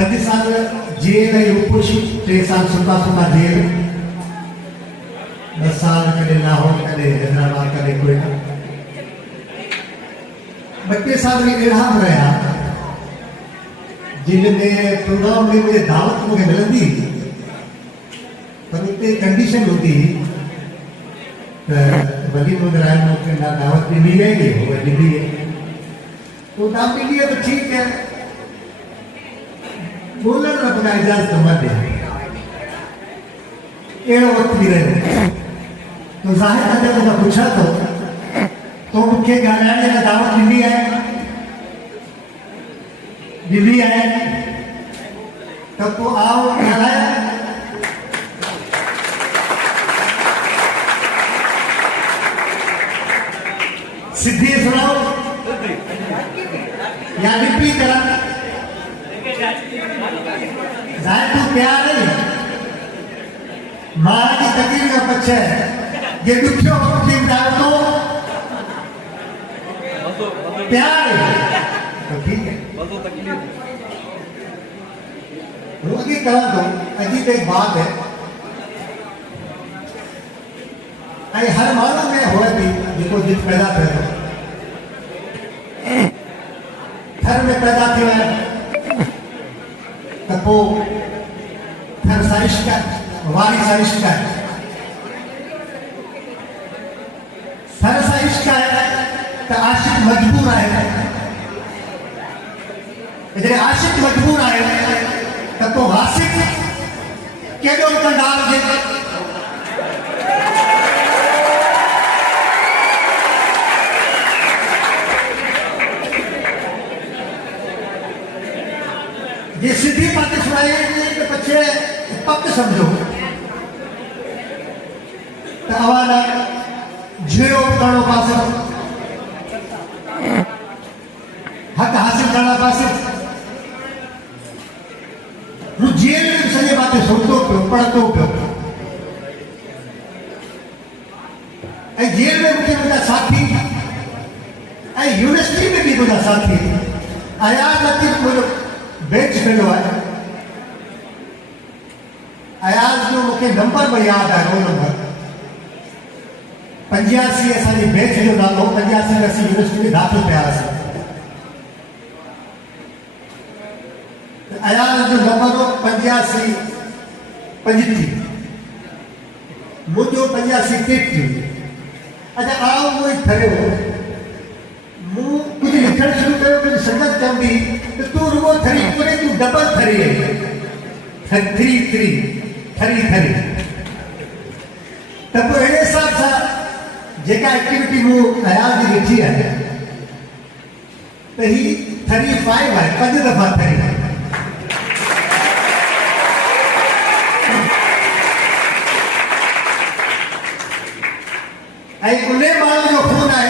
5 साल जेल ऐं उपोशी, 3 साल सुका सुका जेल, 10 साल कॾहिं लाहौर, कॾहिं हैदराबाद, कॾहिं कोयटा। 32 साल में अहिड़ा रहिया जिन में प्रोग्राम में मुझे दावत मूंखे मिलंदी, पर उते कंडीशन हूंदी त वॾी मुंहिंजे मूंखे ना दावत ॾिनी वेंदी, उहा ॾिनी है तो दावत ॾिनी है तो ठीक है, बोलण न बिना इजाज़त न ॾे। अहिड़ो वक़्तु बि रहियो तो ज़ाहिर आहे जॾहिं मां पुछां थो तो मूंखे ॻाल्हाइण जी दावत ॾिनी आहे त पोइ आओ ॻाल्हायो। सिद्धि सुनाओ या लिपि करा, ज़ाहिर तू प्यार है मां जी तकलीफ़ का पछे ये दुखियो वक़्तु दावतो प्यार है तो ठीक है। वो अभी कहा तो अजीब एक बात है, ऐं हर माण्हू में होए थी जेको जित पैदा थियो, थर में पैदा थियो आहे त पोइ थर सां इश्क आहे, वारी सां इश्क आहे, थर सां इश्क आहे त आशिक़ मजबूर आहे, जॾहिं आशिक़ मजबूर आहे त पोइ वासिक़ केॾो कंडार हुजे। ये सीधी बातें सुनाई तो बच्चे पक्क समझो तो आवाज झेड़ो करणो पासे, हक हासिल करना पासे, जेल में सॼी बातें सुनतो पियो, पढ़तो पियो, ऐं जेल में मूंखे मुंहिंजा साथी ऐं यूनिवर्सिटी में बि मुंहिंजा साथी अयाज़ लतीफ़ मुंहिंजो बेंच मिलो है, अयाज़ जो मूंखे नंबर भी याद है, रोल नंबर 85 असांजी बेंच जो नालो, 85 में असीं यूनिवर्सिटी में दाख़िल थिया हुआसीं। अयाज़ जो नंबर हो 85 35, मुंहिंजो 85 33। अच्छा आओ उहो ई ठहियो, मूं कुछ लिखण शुरू कयो, मुंहिंजी संगत चवंदी तो तू रुगो थरी कोने, तू डबल थरी है, थरी थरी थरी थरी। तब अहिड़े हिसाब सां जेका एक्टिविटी मूं अयाज़ जी लिखी है त ही 35 है, 5 दफ़ा थरी है। ऐं उन माण्हू जो खून आहे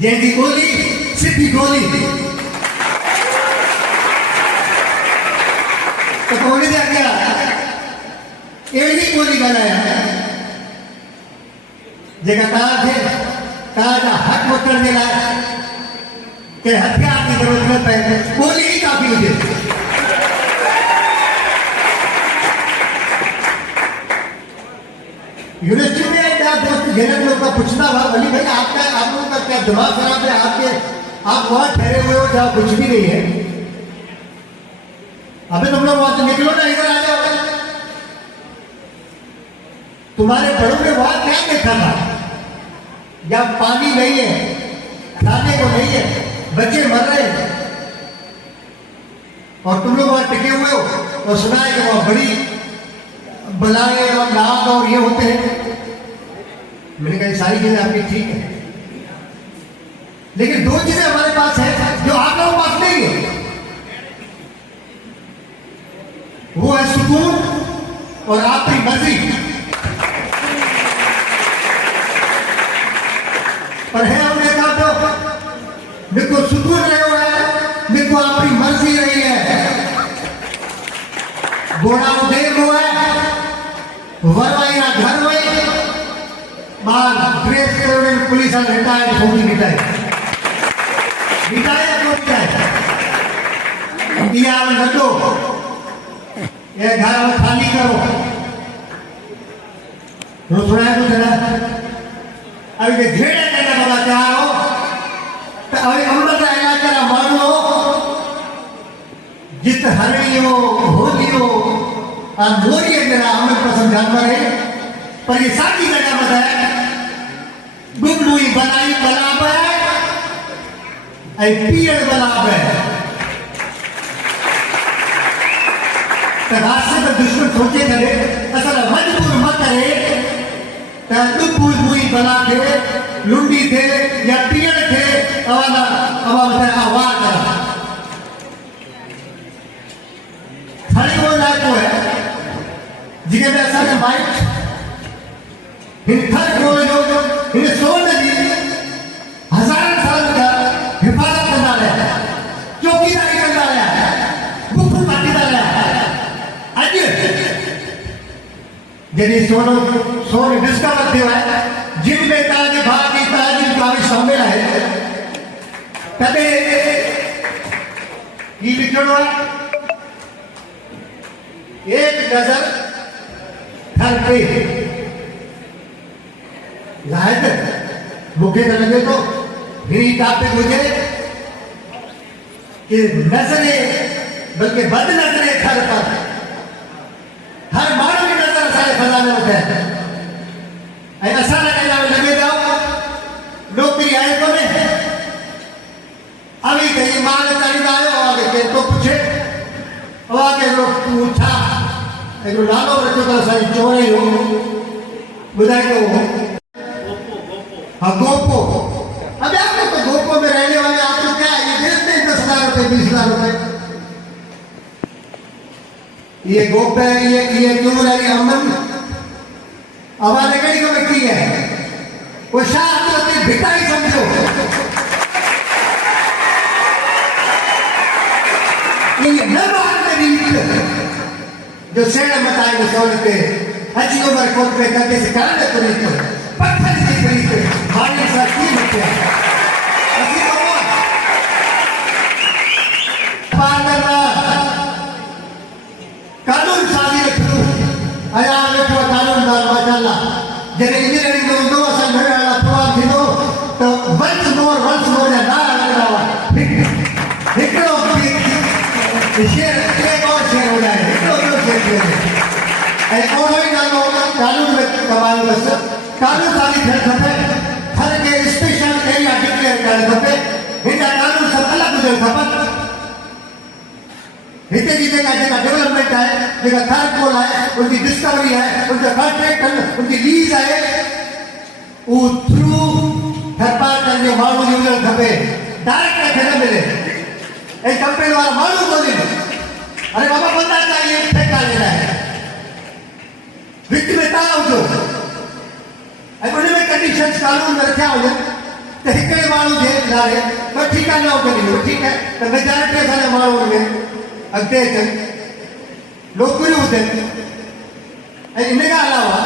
जंहिंजी ॿोली सिधी ॻोल्ही त पोइ हुनजे अॻियां अहिड़ी ॿोली ॻाल्हायां जेका तव्हांजा हक़ वठण जे लाइ कंहिं हथियार जी ज़रूरत न पए, ॿोली ई काफ़ी हुजे। यूनिवर्सिटी में क्या दोस्त घेरे लोग का पूछना हुआ, बोली भाई आपका आप लोगों का क्या दिमाग खराब है, आप वहां ठहरे हुए हो जहाँ कुछ भी नहीं है, अबे तुम लोग वहां से निकलो ना, इधर आ जाओ। तुम्हारे बड़ों ने वहां क्या देखा था, जहाँ पानी नहीं है, खाने को नहीं है, बच्चे मर रहे हैं, और तुम लोग वहां टिके हुए हो और सुना है कि वहां बड़ी बलाएं और नाग और ये होते हैं। मैंने कहा सारी चीजें आपकी ठीक है, लेकिन 2 चीजें हमारे पास है जो आप लोगों के पास नहीं है, वो है सुकून और आपकी मर्जी। पर है हमने कहा तो मेरे को सुकून रहे हुआ है, मेरे को आपकी मर्जी रही है, घोड़ा उदेर हुआ है, वरवाई ना घर में बाहर ड्रेस के पुलिस रिटायर छोटी बिताए बिताए को बिताए इहा नंढो ये घर में खाली करो तो सुनाए तो जरा अभी के घेरे करने वाला तैयार हो तो अभी अमृत इलाका का मान लो जित हरियो होलियो और मोरी मेरा अमृत पसंद जानवर है पर ये सारी जगह बताया गुबलुई बनाई बराबर आई पीएल बराबर रास्ते में दुश्मन सोचे करे असल मजबूर मत करे गुबलुई बना के लुंडी थे या पीएल थे अवाला अवाला आवाज खड़ी हो जाए तो है जिके में असल माइक हिंथर को जो इन सोने दी हजारों साल का हिफाजत करना है चौकीदारी करना है बुफुल पार्टी करना है आज यदि सोने डिस्कवर किया है जिन में ताज भागी ताजिल का भी शामिल है तबे ये लिखो एक नजर हर पे जाहिर मुख्य लगे तो मेरी टापे मुझे कि नजरे बल्कि बद नजरे घर पर हर मानव की नजर सारे खजाने होते हैं ऐसा लगे जाओ नौकरी आए को नहीं अभी कहीं माल चाहिए आयो आगे के तो पूछे और आगे लोग पूछा एक लालो रखो तो सही चोरे हो बुधाई को हाँ गोपो अब आपको तो गोपो में रहने वाले आप तो क्या ये देते हैं 10,000 रुपए 20,000 रुपए ये गोप है ये क्यों रही हमन हमारे कड़ी को बैठी है वो शायद तो भिखारी समझो ये नबाद में जो शेर बताएंगे सोचते अच्छी उम्र कोट में करके से करने को नहीं करे पत्थर की तरीके हमारे साथ की होते हैं अच्छी उम्र पागलना कानून साजी रखो आया रखो कानून दार माशाल्लाह जब इंजीनियरिंग में दो असल में वाला प्रोग्राम थी तो वंस मोर या ना लगा हुआ हिकड़ो शेर एक और शेर हो जाए हिकड़ो शेर हो जाए कानून में कमाल बस कानून सारी थे खपे हर के स्पेशल एरिया डिक्लेयर कर खपे हिंदा कानून सब अलग हुजण खपन हिते जी जेका डेवलपमेंट है जेका थर्ड पोल है उनकी डिस्कवरी है उनका कॉन्ट्रैक्ट उनकी लीज है वो थ्रू थर्ड पार्टी जो माण्हू जी हुजण खपे डायरेक्ट खे न मिले ऐं कंपनी वारा माण्हू कोन्हे अरे बाबा बंदा चाहिए ठेका लेना है विच में तव्हां हुजो ऐं उन में कंडीशंस कानून में रखिया हुजनि त हिकिड़े माण्हू जे नाले ॿ ठीका न हुजनि ठीकु आहे त मेजॉरिटी असांजा माण्हू हुन में अॻिते अचनि नौकरियूं हुजनि ऐं इन खां अलावा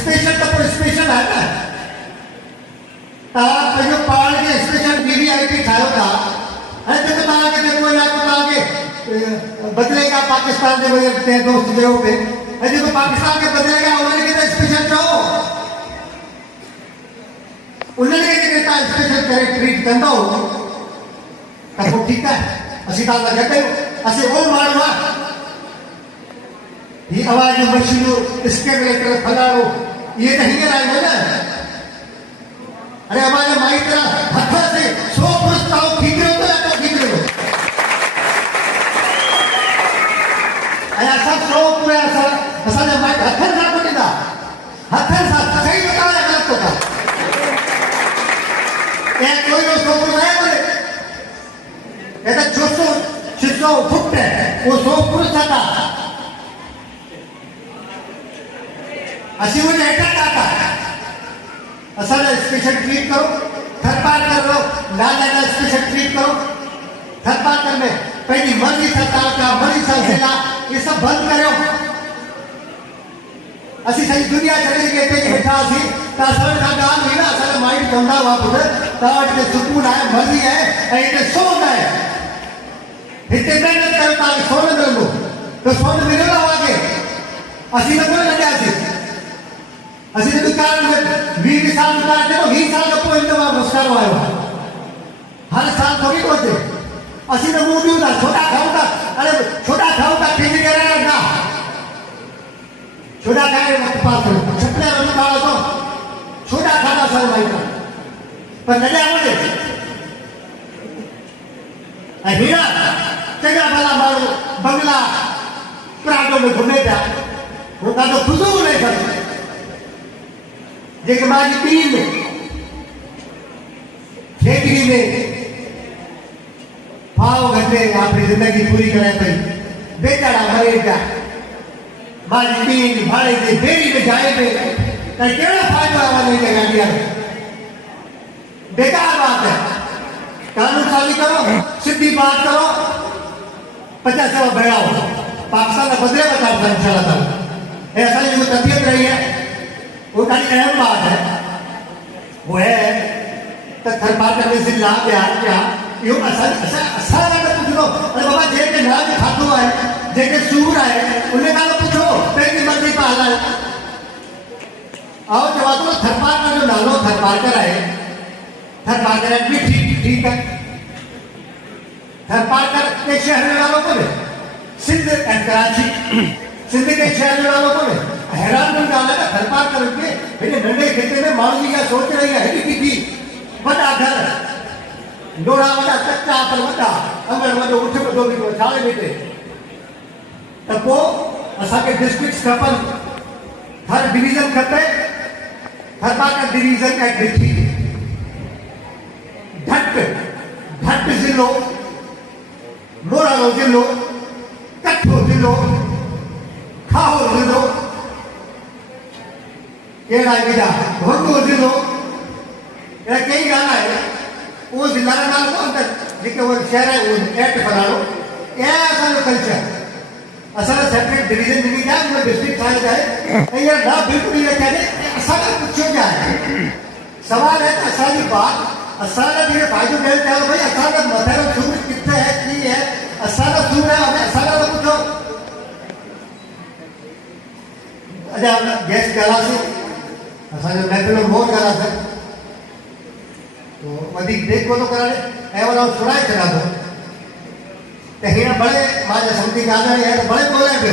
स्पेशल त पोइ स्पेशल आहे न तव्हां पंहिंजो पाण खे स्पेशल VVIP ठाहियो था ऐं जेको तव्हांखे जेको या तव्हांखे बदिलेगा पाकिस्तान जे वजह ते दोस्त जो पे ऐं जेको पाकिस्तान खे बदिलेगा उन्हनि खे त स्पेशल चओ उन्हनि खे जेके तव्हां स्पेशल करे ट्रीट कंदो त पोइ ठीकु आहे असीं तव्हां सां गॾु आहियूं असीं उहो माण्हू आहे ही आवाज़ मशीनूं स्केलेटर फलाणो इहे त हींअर आहिनि न अरे हमारे माई तरह हथ से 100 प्रस्ताव खींचो तो या तो खींचो ऐं असां 100 पूरा असांजा माई हथनि सां कोन ॾींदा हथनि सां सही बताया गलत था ऐं कोई नो 100 पूरा है बोले ये तो 600 फुट है वो 100 पुरुष था असी वो हेठा था असांजा स्पेशल ट्रीट करो थर्ड पार्टर लो लाला का स्पेशल ट्रीट करो थर्ड पार्टर में पंहिंजी मर्ज़ी सां तव्हां मर्ज़ी सां ज़िला ये सब बंद करियो असीं सॼी दुनिया छॾे के हिते वेठा हुआसीं त असां खां ॻाल्हि हुई न असांजा माइंड चवंदा हुआ पुटु तव्हां वटि सुकून आहे मर्ज़ी आहे ऐं हिते सुम्हंदा आहे हिते महिनत कयो तव्हांखे सोन मिलंदो त सोन मिलियो न वागे असीं न कोन लॻियासीं असीं त दुकान में 20 साल दुकान ते 20 साल खां पोइ हिन मां मुस्कान आयो आहे हर साल थोरी थो अचे असीं त मुंहुं ॾियूं था छोटा खाऊं था अरे छोटा खाऊं था खिची करे न छोटा खाए वक्त पास करो छपले रंग काढ़ो तो छोटा खाना सब भाई का पर न जाओगे हीरा चंगा भला मारो बंगला प्राडो में घूमे था वो का तो खुशबू नहीं करते जेके माजी पीर में खेती में भाव घटे अपनी जिंदगी पूरी करे पई बेचारा मरे जा माजी पीर भाड़े से बेरी में जाए पे तो केड़ा फायदा वाली जगह दिया बेकार बात है कानून साली करो सीधी बात करो 50 सवा बढ़ाओ पाकिस्तान का बदले बता इंशाल्लाह ऐसा जो तबीयत रही है वो काली अहम बात है वो है तो थरपाट में से ना प्यार क्या यो असा ना पूछ लो अरे बाबा जे के नाम खातो है जे के सूर है उन्हें ना पूछो तेरी मर्जी पे हाल है आओ जवाब तो थरपाट का जो नालो थरपाटर है थरपाटर भी ठीक है थरपाटर के शहर वालों को सिंध एंड कराची सिंध के शहर वालों को हैरान बन जाना है थरपाटर के मेरे नंढे खेते में मारूंगी क्या सोच रही है कि बड़ा घर डोरा वड़ा कच्चा पर वड़ा अंगड़ वडो उठ वडो भी छाले बेटे त पो असा के डिस्ट्रिक्ट खपन हर डिवीजन खपे हर बात डिवीजन का डिस्ट्रिक्ट घट जिलो मोरालो जिलो कठो जिलो खाहो जिलो केड़ा गिदा वंडो जिलो ये कई गाना है वो जिला का नाम को अंदर जेके वो शहर है वो एक्ट बनाओ ये असल कल्चर असल सेपरेट डिवीजन नहीं क्या वो डिस्ट्रिक्ट साइज है ये ना बिल्कुल ये कहते असल कुछ हो जाए सवाल है असल बात असल ये फायदे मिल जाए भाई असल मतलब सूर कितने है की है असल सूर है हमें असल पूछो अच्छा गैस गला से असल महफिल में बहुत गला से तो अधिक देखो तो करा ले ऐ वाला सुनाई चला दो ते हिना बड़े माजे संति गाना है बड़े बोले पे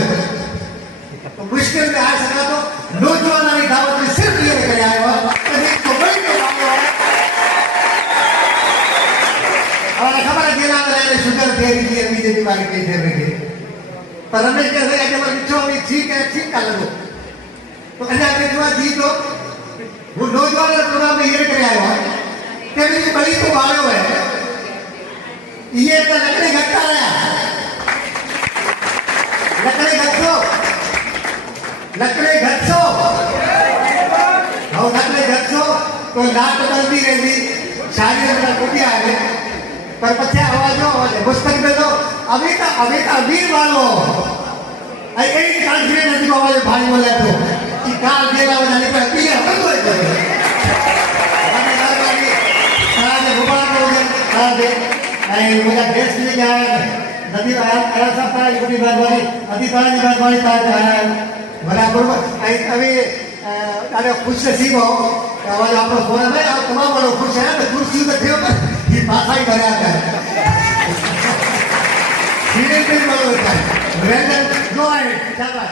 तो मुश्किल में आ सका तो नौजवान की दावत में सिर्फ ये करे आया हुआ तो बड़ी तो और खबर है जिला में शुगर दे दी है बीजेपी वाले के दे रहे पर रमेश कहते हैं कि वो बिच्छो भी ठीक है ठीक कर लो तो अन्य बेटवा जी तो वो नौजवान प्रोग्राम में ये करे आया हुआ तेरी बड़ी तो वाले हुए ये तो लकड़ी घटता रहा लकड़ी घटो तो नाक बंदी रहती शादी में कुटी आ गए पर पछे आवाजो मुस्तकबिल तो अभी का अमीर वालो आई एक काल गिरे नदी को आवाज भाई बोले तो कि काल देला वाला ने पर पीर बंद हो गए मुझे गेस्ट लेके आया नदी आया सब था इतनी बात वाली अभी ताजी बात वाली ताज आया बराबर अभी अरे खुश नसीब हो आवाज आप लोग बोला मैं और तमाम लोग खुश हैं तो कुर्सी पे थे ऊपर ये भाषा ही भरा आता है सीरियल पे बोलो होता है रेंडर गो अहेड शाबाश